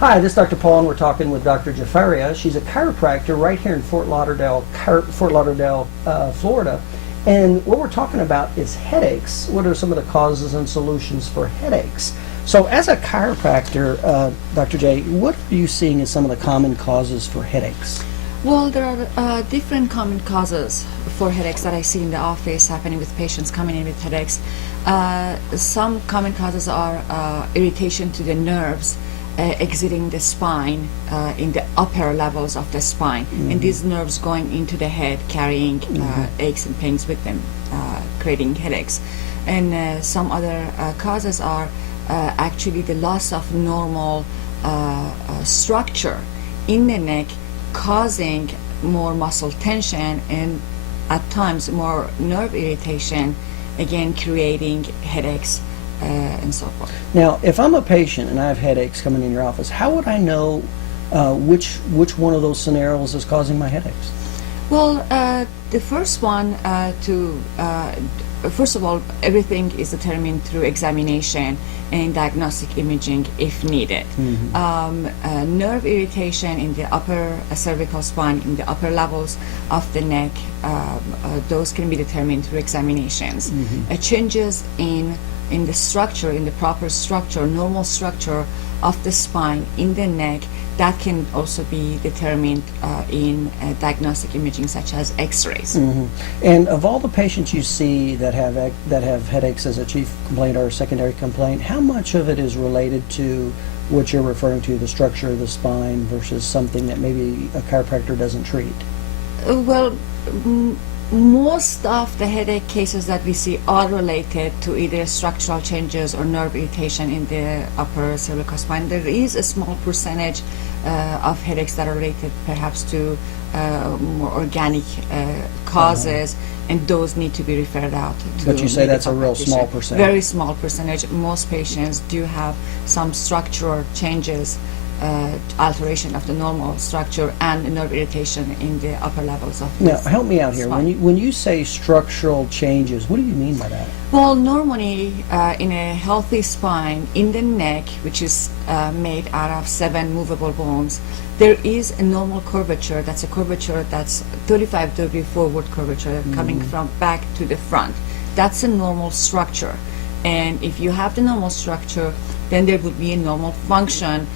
Hi, this is Dr. Paul, and we're talking with Dr. Jafarieh. She's a chiropractor right here in Fort Lauderdale, Florida. And what we're talking about is headaches. What are some of the causes and solutions for headaches? So as a chiropractor, Dr. J, what are you seeing as some of the common causes for headaches? Well, there are different common causes for headaches that I see in the office happening with patients coming in with headaches. Some common causes are irritation to the nerves exiting the spine in the upper levels of the spine, and these nerves going into the head carrying aches and pains with them, creating headaches. And some other causes are actually the loss of normal structure in the neck, causing more muscle tension and at times more nerve irritation, again creating headaches and so forth. Now, if I'm a patient and I have headaches coming in your office, how would I know which one of those scenarios is causing my headaches? Well, the first one first of all, everything is determined through examination and diagnostic imaging if needed. Nerve irritation in the upper cervical spine, in the upper levels of the neck, those can be determined through examinations. Changes in the structure, in the proper structure, normal structure of the spine in the neck, that can also be determined in diagnostic imaging such as x-rays. And of all the patients you see that have headaches as a chief complaint or a secondary complaint, how much of it is related to what you're referring to, the structure of the spine, versus something that maybe a chiropractor doesn't treat? Well, most of the headache cases that we see are related to either structural changes or nerve irritation in the upper cervical spine. There is a small percentage of headaches that are related perhaps to more organic causes, and those need to be referred out to. But you say that's a real small percentage. Very small percentage. Most patients do have some structural changes, alteration of the normal structure, and nerve irritation in the upper levels of the Now, help me out here. spine. When you say structural changes, what do you mean by that? Well, normally in a healthy spine, in the neck, which is made out of 7 movable bones, there is a normal curvature. That's a curvature that's 35-degree forward curvature coming from back to the front. That's a normal structure. And if you have the normal structure, then there would be a normal function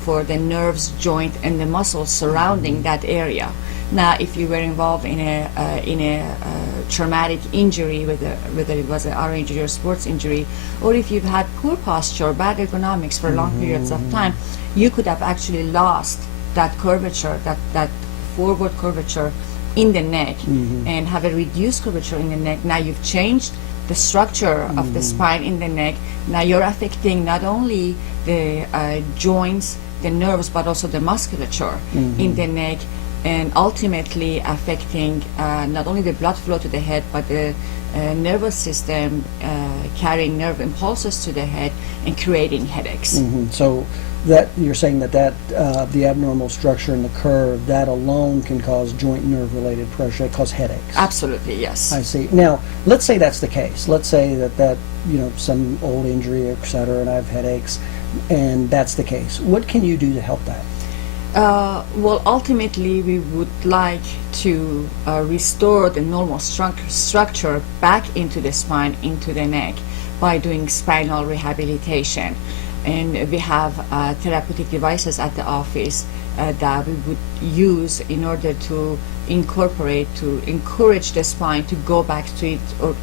for the nerves, joint, and the muscles surrounding that area. Now, if you were involved in a traumatic injury, whether it was an eye injury or sports injury, or if you've had poor posture, bad ergonomics for long periods of time, you could have actually lost that curvature, that forward curvature in the neck, and have a reduced curvature in the neck. Now you've changed the structure of the spine in the neck. Now you're affecting not only the joints, the nerves, but also the musculature in the neck, and ultimately affecting not only the blood flow to the head, but the nervous system carrying nerve impulses to the head and creating headaches. So that you're saying that the abnormal structure and the curve, that alone can cause joint nerve related pressure, cause headaches. Absolutely, yes. I see. Now, let's say that's the case. Let's say that some old injury, et cetera, and I have headaches, and that's the case. What can you do to help that? Well, ultimately, we would like to restore the normal structure back into the spine, into the neck, by doing spinal rehabilitation. And we have therapeutic devices at the office that we would use in order to encourage the spine to go back to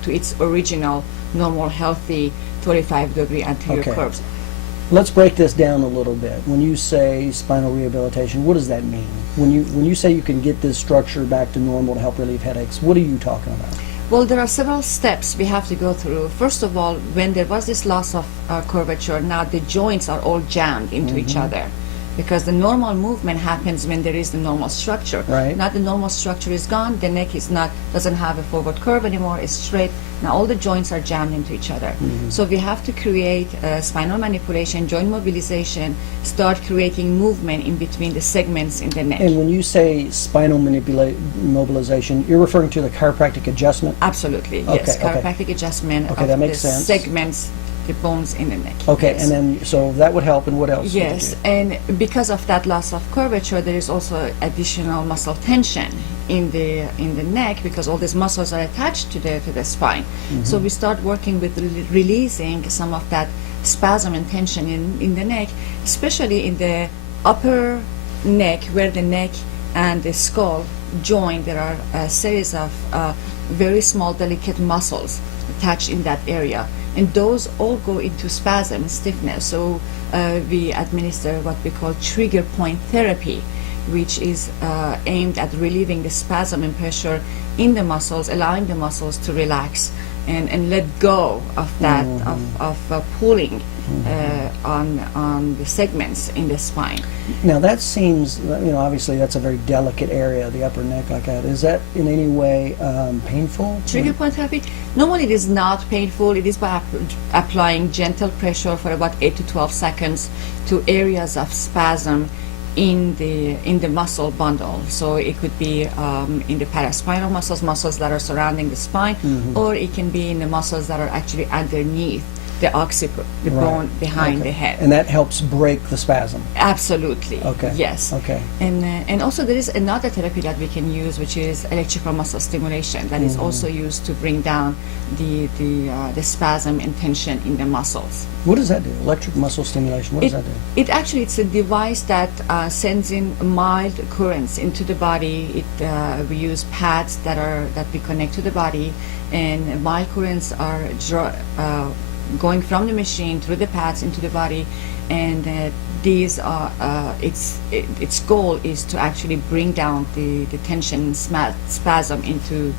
its original, normal, healthy 35-degree anterior curves. Let's break this down a little bit. When you say spinal rehabilitation, what does that mean? When you say you can get this structure back to normal to help relieve headaches, what are you talking about? Well, there are several steps we have to go through. First of all, when there was this loss of curvature, now the joints are all jammed into each other, because the normal movement happens when there is the normal structure. Right. Now the normal structure is gone, the neck doesn't have a forward curve anymore, it's straight. Now all the joints are jammed into each other. So we have to create spinal manipulation, joint mobilization, start creating movement in between the segments in the neck. And when you say spinal mobilization, you're referring to the chiropractic adjustment? Absolutely, yes. Chiropractic adjustment of that makes the sense. segments the bones in the neck. Okay, Yes. and then, so that would help, and what else? would you Yes, do? and because of that loss of curvature, there is also additional muscle tension in the neck because all these muscles are attached to the spine. So we start working with releasing some of that spasm and tension in the neck, especially in the upper neck where the neck and the skull join. There are a series of very small, delicate muscles attached in that area, and those all go into spasm, stiffness. So we administer what we call trigger point therapy, which is aimed at relieving the spasm and pressure in the muscles, allowing the muscles to relax and let go of that, of pulling on the segments in the spine. Now that seems, obviously that's a very delicate area, the upper neck like that. Is that in any way painful? Trigger point therapy, normally it is not painful. It is by applying gentle pressure for about 8 to 12 seconds to areas of spasm in the muscle bundle. So it could be in the paraspinal muscles that are surrounding the spine, or it can be in the muscles that are actually underneath the occiput, the bone behind the head. And that helps break the spasm. Absolutely. Okay. Yes. Okay. And also there is another therapy that we can use, which is electrical muscle stimulation, that is also used to bring down the spasm and tension in the muscles. What does that do? Electric muscle stimulation, what does that do? It's a device that sends in mild currents into the body. We use pads that we connect to the body, and mild currents are going from the machine through the pads into the body, and these are its goal is to actually bring down the tension, spasm into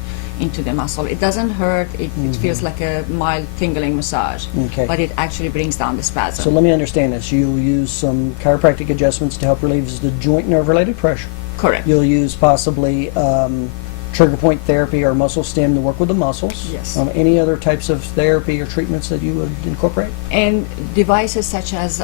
the muscle. It doesn't hurt. It feels like a mild tingling massage, Okay. but it actually brings down the spasm. So let me understand this. You'll use some chiropractic adjustments to help relieve the joint nerve related pressure. Correct. You'll use possibly trigger point therapy or muscle stim to work with the muscles. Yes. Any other types of therapy or treatments that you would incorporate? And devices such as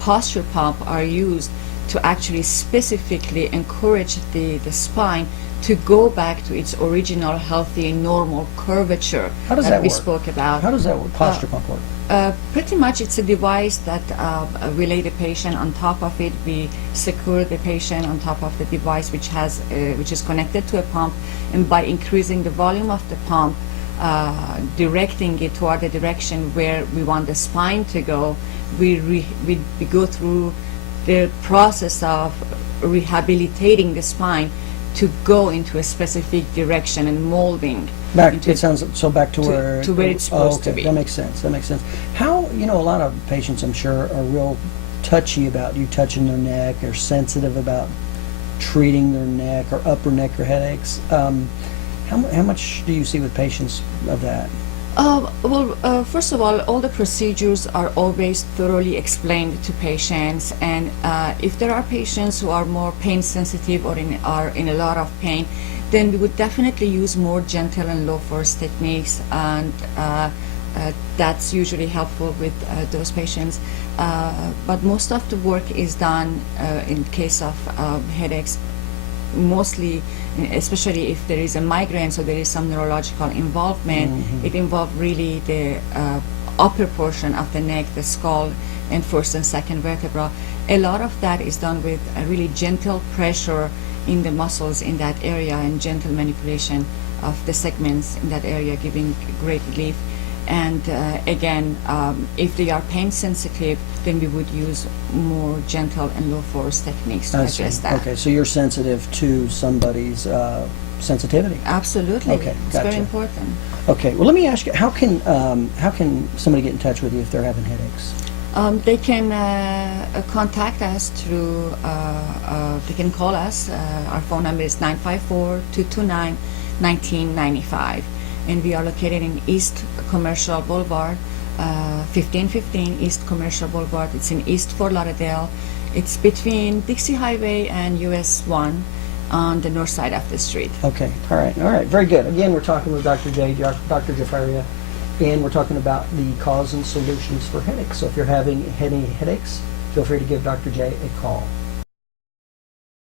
posture pump are used to actually specifically encourage the spine to go back to its original healthy, normal curvature How does that we work? spoke about. How does that work? Posture pump work? Pretty much it's a device that we lay the patient on top of it. We secure the patient on top of the device which is connected to a pump, and by increasing the volume of the pump, directing it toward the direction where we want the spine to go, we go through the process of rehabilitating the spine to go into a specific direction and molding. It sounds so back to where it's supposed to okay, be. That makes sense. How, a lot of patients I'm sure are real touchy about you touching their neck, or sensitive about treating their neck or upper neck or headaches. How much do you see with patients of that? First of all the procedures are always thoroughly explained to patients, and if there are patients who are more pain sensitive or are in a lot of pain, then we would definitely use more gentle and low force techniques, and that's usually helpful with those patients. But most of the work is done in case of headaches, mostly, especially if there is a migraine, so there is some neurological involvement. It involves really the upper portion of the neck, the skull, and first and second vertebra. A lot of that is done with a really gentle pressure in the muscles in that area, and gentle manipulation of the segments in that area, giving great relief. And again, if they are pain sensitive, then we would use more gentle and low force techniques to address that. Okay, so you're sensitive to somebody's sensitivity. Absolutely. Okay, It's gotcha. very important. Okay, well, let me ask you, how can somebody get in touch with you if they're having headaches? They can contact us through, they can call us. Our phone number is 954-229-1995. And we are located in East Commercial Boulevard, 1515 East Commercial Boulevard. It's in East Fort Lauderdale. It's between Dixie Highway and US 1 on the north side of the street. Okay, all right, very good. Again, we're talking with Dr. Jafarieh, and we're talking about the cause and solutions for headaches. So if you're having any headaches, feel free to give Dr. J a call.